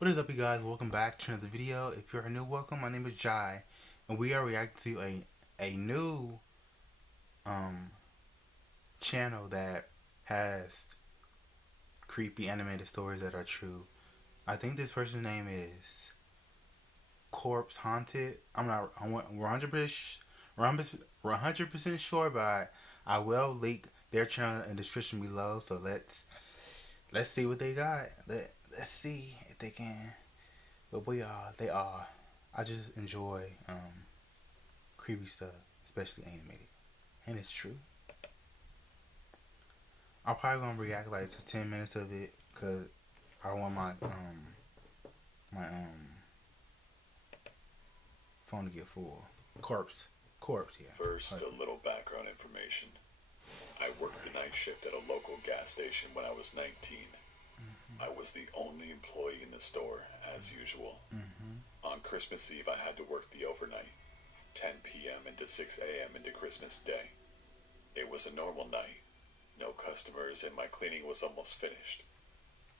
What is up, you guys? Welcome back to another video. If you're a new, welcome. My name is Jai, and we are reacting to a new um channel that has creepy animated stories that are true. I think this person's name is Corpse Haunted. I'm not 100% sure, but I will link their channel in the description below. So let's see what they got. Let's see if they can. But they are. I just enjoy creepy stuff, especially animated, and it's true. I'm probably gonna react like to 10 minutes of it, cause I don't want my phone to get full. Corpse, yeah. First, a little background information. I worked the night shift at a local gas station when I was 19. I was the only employee in the store, as usual. On Christmas Eve, I had to work the overnight, 10 p.m. into 6 a.m. into Christmas Day. It was a normal night, no customers, and my cleaning was almost finished.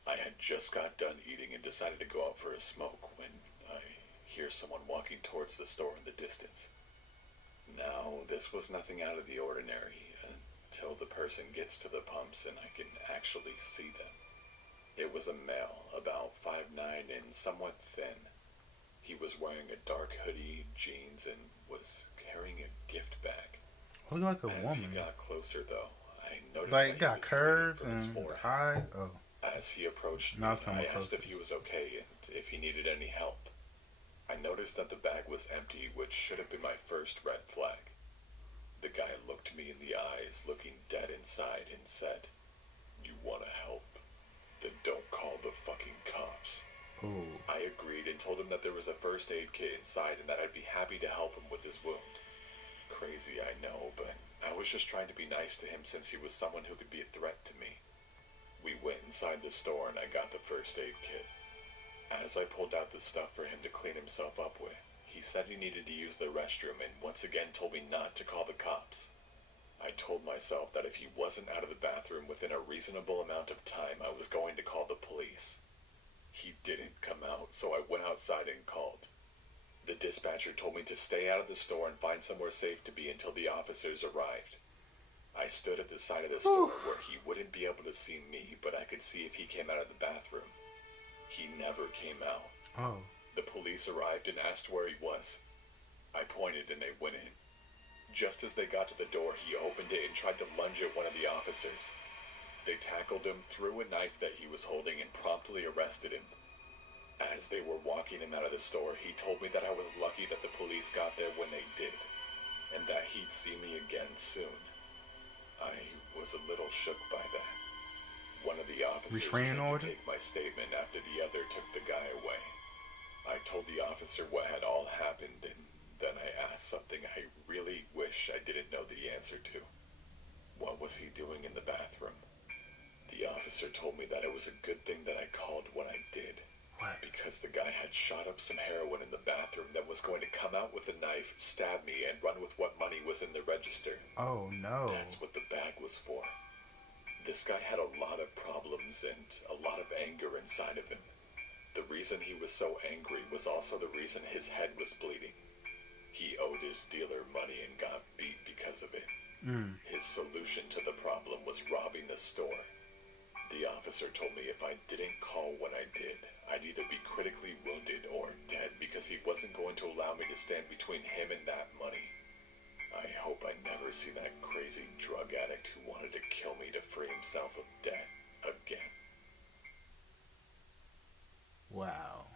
I had just got done eating and decided to go out for a smoke when I hear someone walking towards the store in the distance. Now, this was nothing out of the ordinary until the person gets to the pumps and I can actually see them. It was a male, about 5'9" and somewhat thin. He was wearing a dark hoodie, jeans, and was carrying a gift bag. Look like a As he woman. got closer, though, I noticed Like that he got was bleeding curves from his and the forehead. eye. Oh, As he approached me, now it's coming I asked closer. if he was okay and if he needed any help. I noticed that the bag was empty, which should have been my first red flag. The guy looked me in the eyes, looking dead inside, and said, "You want to help? Then don't call the fucking cops." Oh, I agreed and told him that there was a first aid kit inside and that I'd be happy to help him with his wound. Crazy, I know, but I was just trying to be nice to him since he was someone who could be a threat to me. We went inside the store and I got the first aid kit. As I pulled out the stuff for him to clean himself up with, he said he needed to use the restroom and once again told me not to call the cops. I told myself that if he wasn't out of the bathroom within a reasonable amount of time, I was going to call the police. He didn't come out, so I went outside and called. The dispatcher told me to stay out of the store and find somewhere safe to be until the officers arrived. I stood at the side of the store where he wouldn't be able to see me, but I could see if he came out of the bathroom. He never came out. oh, The police arrived and asked where he was. I pointed and they went in. Just as they got to the door, he opened it and tried to lunge at one of the officers. They tackled him, threw a knife that he was holding, and promptly arrested him. As they were walking him out of the store, he told me that I was lucky that the police got there when they did, and that he'd see me again soon. I was a little shook by that. One of the officers restraining came to order. take my statement after the other took the guy away. I told the officer what had all happened, and then I asked something I really wish I didn't know the answer to. What was he doing in the bathroom? The officer told me that it was a good thing that I called when I did, What? because the guy had shot up some heroin in the bathroom that was going to come out with a knife, stab me, and run with what money was in the register. Oh no. That's what the bag was for. This guy had a lot of problems and a lot of anger inside of him. The reason he was so angry was also the reason his head was bleeding. He owed his dealer money and got beat because of it. His solution to the problem was robbing the store. The officer told me if I didn't call when I did, I'd either be critically wounded or dead because he wasn't going to allow me to stand between him and that money. I hope I never see that crazy drug addict who wanted to kill me to free himself of debt again. Wow.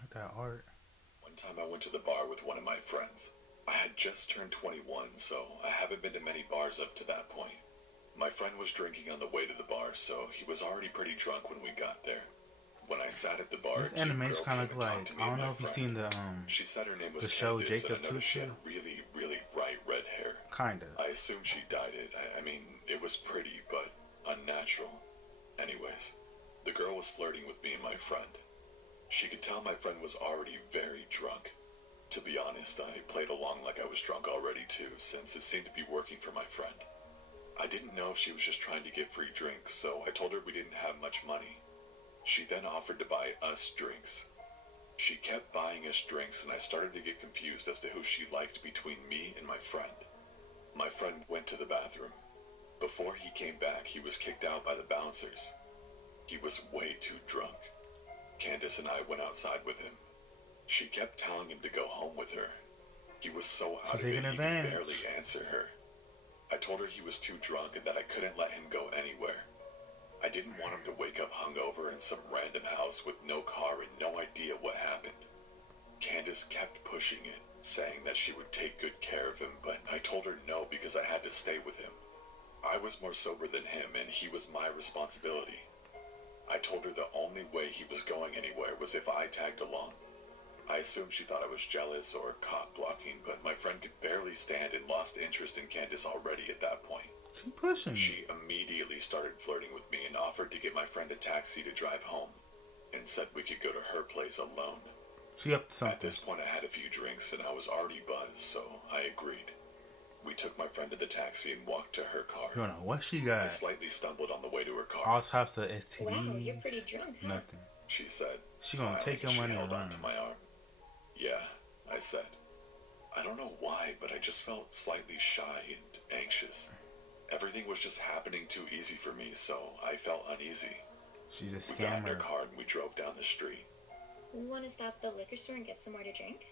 I got art. One time I went to the bar with one of my friends. I had just turned 21, so I haven't been to many bars up to that point. My friend was drinking on the way to the bar, so he was already pretty drunk when we got there. When I sat at the bar, This a cute animation girl kind came of and like, talked to me I and don't know my if you've friend. seen She said her name was the show Candace, Jacob and I noticed she had Tutu. really, really bright red hair. Kind of. I assumed she dyed it. I mean, it was pretty, but unnatural. Anyways, the girl was flirting with me and my friend. She could tell my friend was already very drunk. To be honest, I played along like I was drunk already too, since it seemed to be working for my friend. I didn't know if she was just trying to get free drinks, so I told her we didn't have much money. She then offered to buy us drinks. She kept buying us drinks, and I started to get confused as to who she liked between me and my friend. My friend went to the bathroom. Before he came back, he was kicked out by the bouncers. He was way too drunk. Candace and I went outside with him. She kept telling him to go home with her. He was so out She's of it, taking he could advantage. barely answer her. I told her he was too drunk and that I couldn't let him go anywhere. I didn't want him to wake up hungover in some random house with no car and no idea what happened. Candace kept pushing it, saying that she would take good care of him, but I told her no because I had to stay with him. I was more sober than him and he was my responsibility. I told her the only way he was going anywhere was if I tagged along. I assumed she thought I was jealous or cock blocking, but my friend could barely stand and lost interest in Candace already at that point. She pushing me. She immediately started flirting with me and offered to get my friend a taxi to drive home, and said we could go to her place alone. She up to At something. this point I had a few drinks and I was already buzzed, so I agreed. We took my friend to the taxi and walked to her car. You don't know what she I got. slightly stumbled on the way to her car. All types of STDs. Wow, you're pretty drunk, huh? Nothing. She said, She gonna smiling, take your as she money held and onto run. my arm. Yeah, I said. I don't know why, but I just felt slightly shy and anxious. Everything was just happening too easy for me, so I felt uneasy. She's a We got in her scammer. car and we drove down the street. Want to stop at the liquor store and get some more to drink?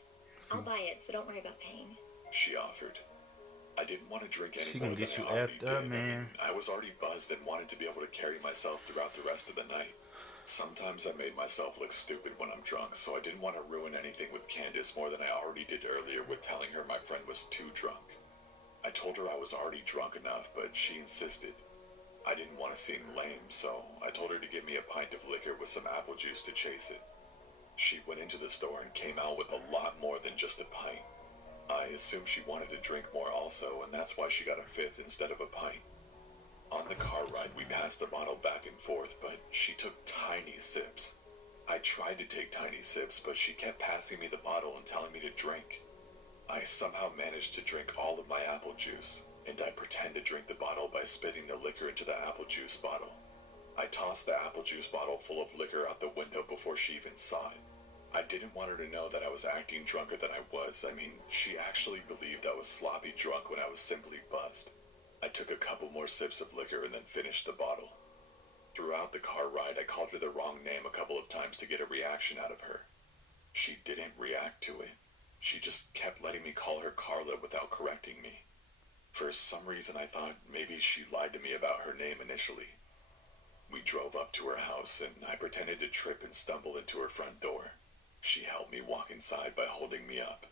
I'll buy it, so don't worry about paying. She offered. I didn't want to drink any She more gonna than get you I already effed up, did. man. I was already buzzed and wanted to be able to carry myself throughout the rest of the night. Sometimes I made myself look stupid when I'm drunk, so I didn't want to ruin anything with Candace more than I already did earlier with telling her my friend was too drunk. I told her I was already drunk enough, but she insisted. I didn't want to seem lame, so I told her to give me a pint of liquor with some apple juice to chase it. She went into the store and came out with a lot more than just a pint. I assumed she wanted to drink more also, and that's why she got a fifth instead of a pint. On the car ride, we passed the bottle back and forth, but she took tiny sips. I tried to take tiny sips, but she kept passing me the bottle and telling me to drink. I somehow managed to drink all of my apple juice, and I pretend to drink the bottle by spitting the liquor into the apple juice bottle. I tossed the apple juice bottle full of liquor out the window before she even saw it. I didn't want her to know that I was acting drunker than I was. I mean, she actually believed I was sloppy drunk when I was simply buzzed. I took a couple more sips of liquor and then finished the bottle. Throughout the car ride, I called her the wrong name a couple of times to get a reaction out of her. She didn't react to it. She just kept letting me call her Carla without correcting me. For some reason, I thought maybe she lied to me about her name initially. We drove up to her house, and I pretended to trip and stumble into her front door. She helped me walk inside by holding me up.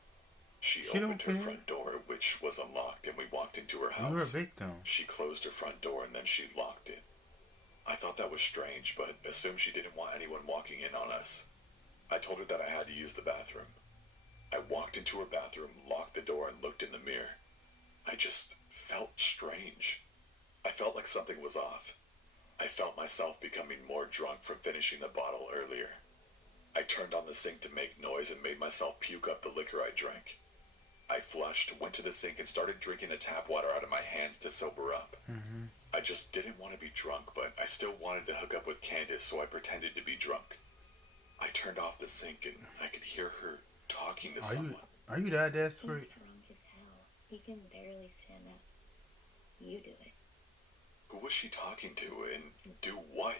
She don't opened her care. front door, which was unlocked, and we walked into her house. You're a victim. She closed her front door and then she locked it. I thought that was strange, but assumed she didn't want anyone walking in on us. I told her that I had to use the bathroom. I walked into her bathroom, locked the door, and looked in the mirror. I just felt strange. I felt like something was off. I felt myself becoming more drunk from finishing the bottle earlier. I turned on the sink to make noise and made myself puke up the liquor I drank. I flushed, went to the sink, and started drinking the tap water out of my hands to sober up. Mm-hmm. I just didn't want to be drunk, but I still wanted to hook up with Candace, so I pretended to be drunk. I turned off the sink and I could hear her talking to someone. Are you that He's desperate? drunk as hell. He can barely stand up. You do it. Who was she talking to and do what?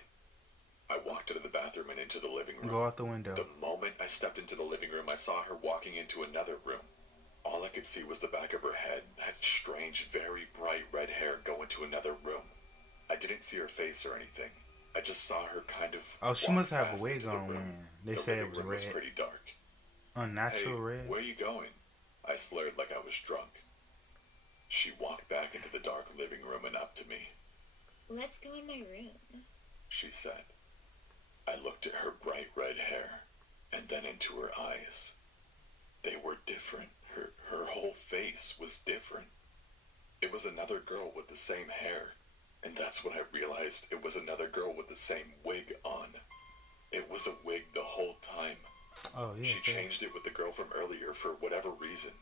I walked out of the bathroom and into the living room. Go out the window. The moment I stepped into the living room, I saw her walking into another room. All I could see was the back of her head, that strange, very bright red hair go into another room. I didn't see her face or anything. I just saw her kind of. Oh, she walk must have a fast wig into the on room. when they The said it living was room red. was pretty dark. Unnatural Hey, red. where you going? I slurred like I was drunk. She walked back into the dark living room and up to me. Let's go in my room. She said. I looked at her bright red hair, and then into her eyes. They were different. Her whole face was different. It was another girl with the same hair, and that's when I realized it was another girl with the same wig on. It was a wig the whole time. Oh yeah. She changed it with the girl from earlier for whatever reason.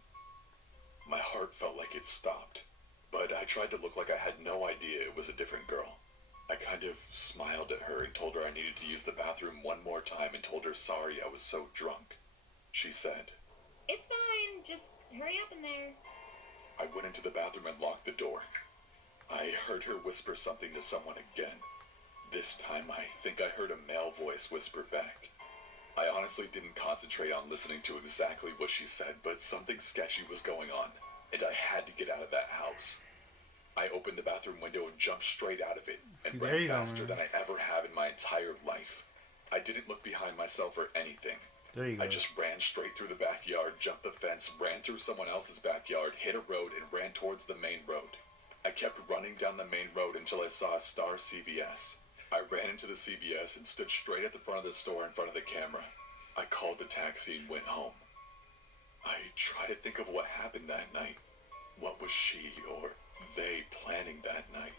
My heart felt like it stopped, but I tried to look like I had no idea it was a different girl. I kind of smiled at her and told her I needed to use the bathroom one more time and told her sorry I was so drunk. She said, It's fine. Just hurry up in there. I went into the bathroom and locked the door. I heard her whisper something to someone again. This time I think I heard a male voice whisper back. I honestly didn't concentrate on listening to exactly what she said, but something sketchy was going on, and I had to get out of that house. I opened the bathroom window and jumped straight out of it and See, ran there you go, faster man. than I ever have in my entire life. I didn't look behind myself or anything. There you I go. just ran straight through the backyard, jumped the fence, ran through someone else's backyard, hit a road, and ran towards the main road. I kept running down the main road until I saw a Star CVS. I ran into the CVS and stood straight at the front of the store in front of the camera. I called the taxi and went home. I try to think of what happened that night. What was she or they planning that night?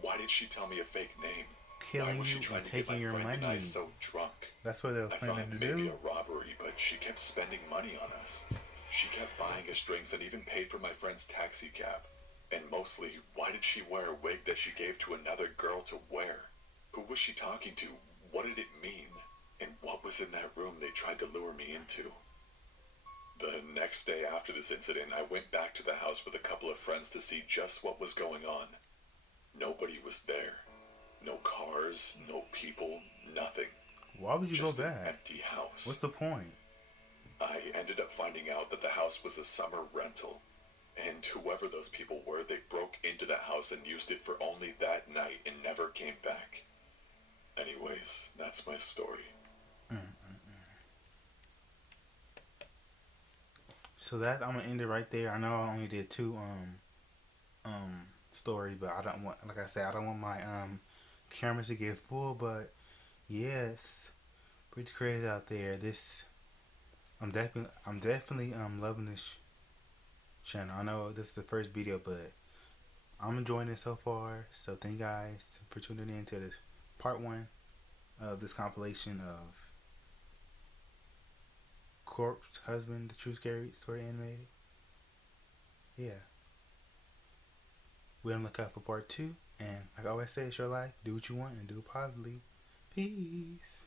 Why did she tell me a fake name? Why Killing was she you and trying to get my taking your friend and I money. so drunk? That's what they were I planning thought to maybe do. a robbery, but she kept spending money on us. She kept buying us drinks and even paid for my friend's taxi cab. And mostly, why did she wear a wig that she gave to another girl to wear? Who was she talking to? What did it mean? And what was in that room they tried to lure me into? The next day after this incident, I went back to the house with a couple of friends to see just what was going on. Nobody was there. No cars, no people, nothing. Why would you go Just an back? empty house. What's the point? I ended up finding out that the house was a summer rental. And whoever those people were, they broke into the house and used it for only that night and never came back. Anyways, that's my story. So that I'm gonna end it right there. I know I only did two stories, but I don't want, like I said, I don't want my cameras to get full. But yes, pretty crazy out there. This I'm definitely loving this channel. I know this is the first video, but I'm enjoying it so far. So thank you guys for tuning in to this part one of this compilation of Corpse Husband, the True Scary Story animated. Yeah, we're on the lookout for part two. And like I always say, it's your life. Do what you want and do it positively. Peace.